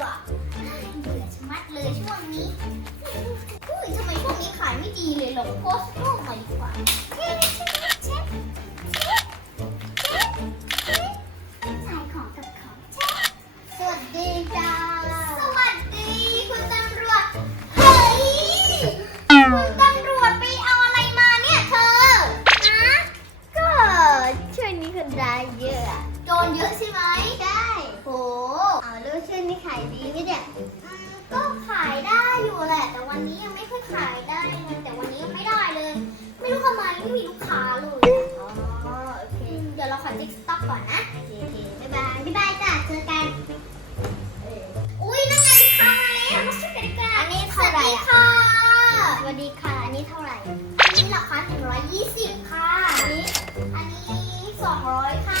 เลยดีกว่าเบื่อชะมัดเลยช่วงนี้อุ้ยทำไมช่วงนี้ขายไม่ดีเลยลงโพสต์รูปหน่อยดีกว่าเช็ดเช็ดเช็ดเช็ดเช็ดใส่ของกับของเช็ดสวัสดีจ้าสวัสดีคุณตำรวจเฮ้ยคุณตำรวจไปเอาอะไรมาเนี่ยเธอฮะก็ช่วงนี้คนร้ายเยอะอะโจรเยอะใช่ไหมใช่โหเอาแล้วช่วงนี้ขาย ดีไหมเนี่ยอืมก็ขายได้อยู่แหละ แต่วันนี้ยังไม่ค่อยขายได้เลยแต่วันนี้ยังไม่ได้เลย ไม่รู้ทำไมไม่มีลูกค้าเลย อ๋อ โอเค เดี๋ยวเราขอติ๊กสต็อกก่อนนะโอเคโอเคบ๊ายบายบ๊ายบายจ้ะเจอกันเอออุ้ยนั่นไงลูกค้ามาแล้วมาช่วยกันดีกว่าอันนี้เท่าไหร่อะ สวัสดีค่ะอันนี้เท่าไหร่ อันนี้ราคา120 ค่ะ อันนี้ อันนี้ 200 ค่ะ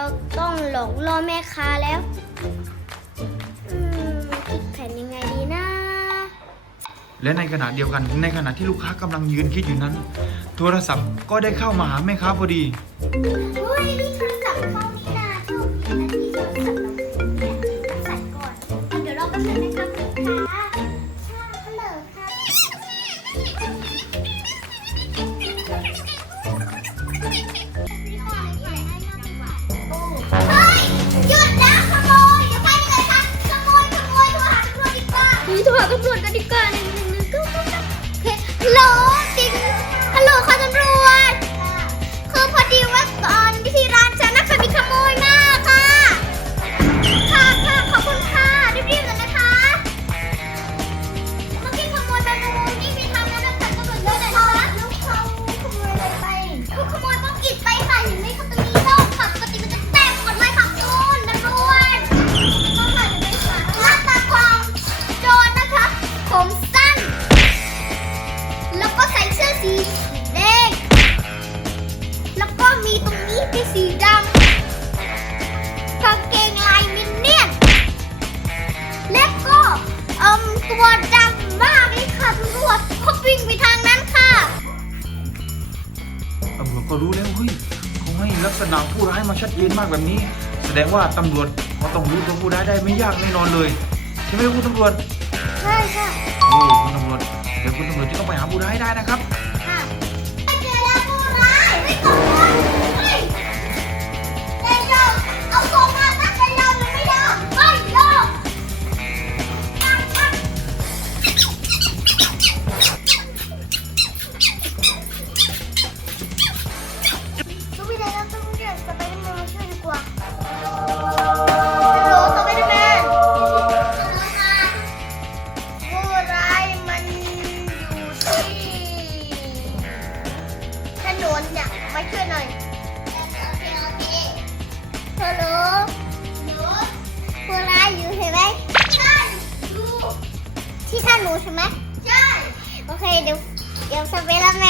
เดี๋ยวเราต้องหลอกล่อแม่ค้าแล้วอืมคิดแผนยังไงดีนะ และในขณะเดียวกันในขณะที่ลูกค้ากำลังยืนคิดอยู่นั้น โทรศัพท์ก็ได้เข้ามาหาแม่ค้าพอดี เฮ้ยนี่โทรศัพ เฮ้ยโทรหาตำรวจกันดี ตัวดำมากเลยค่ะตำรวจเขาวิ่งไปทางนั้นค่ะตำรวจก็รู้แล้วเฮ้ยเขาให้ลักษณะผู้ร้ายมาชัดเจนมากแบบนี้ แสดงว่าตำรวจก็ต้องรู้ตัวผู้ร้ายได้ไม่ยากแน่นอนเลยใช่ไหมคุณตำรวจใช่ค่ะโอ้คุณตำรวจเดี๋ยวคุณตำรวจจะต้องไปหาผู้ร้ายให้ได้นะครับ นูใช่ไหมใช่ โอเคเดี๋ยวเดี๋ยวสเปรย์แล้วแม่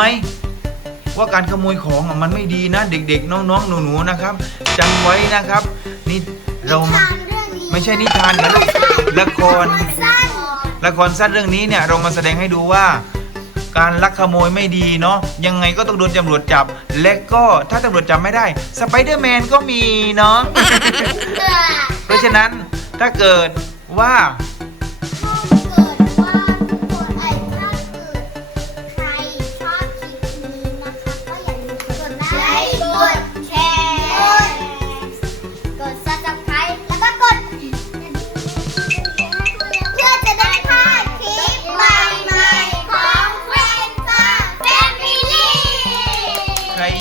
ไหม ว่าการขโมยของอะมันไม่ดีนะ เด็กๆ น้องๆ หนูๆนะครับจำไว้นะครับนี่เรามาทำเรื่องนี้ไม่ใช่นิทานนะลูกละครสั้นละครสั้นเรื่องนี้เนี่ยเรามาแสดงให้ดูว่า การลักขโมยไม่ดีเนาะยังไงก็ต้องโดนตำรวจจับ และก็ถ้าตำรวจจับไม่ได้สไปเดอร์แมนก็มีเนาะเพราะฉะนั้นถ้าเกิดว่าถ้า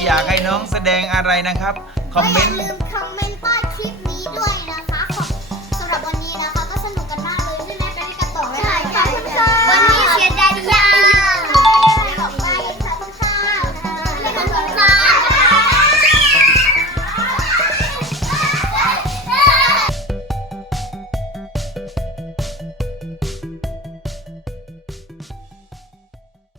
อยากให้น้องแสดงอะไรนะครับ คอมเมนต์ อย่าลืมคอมเมนต์ใ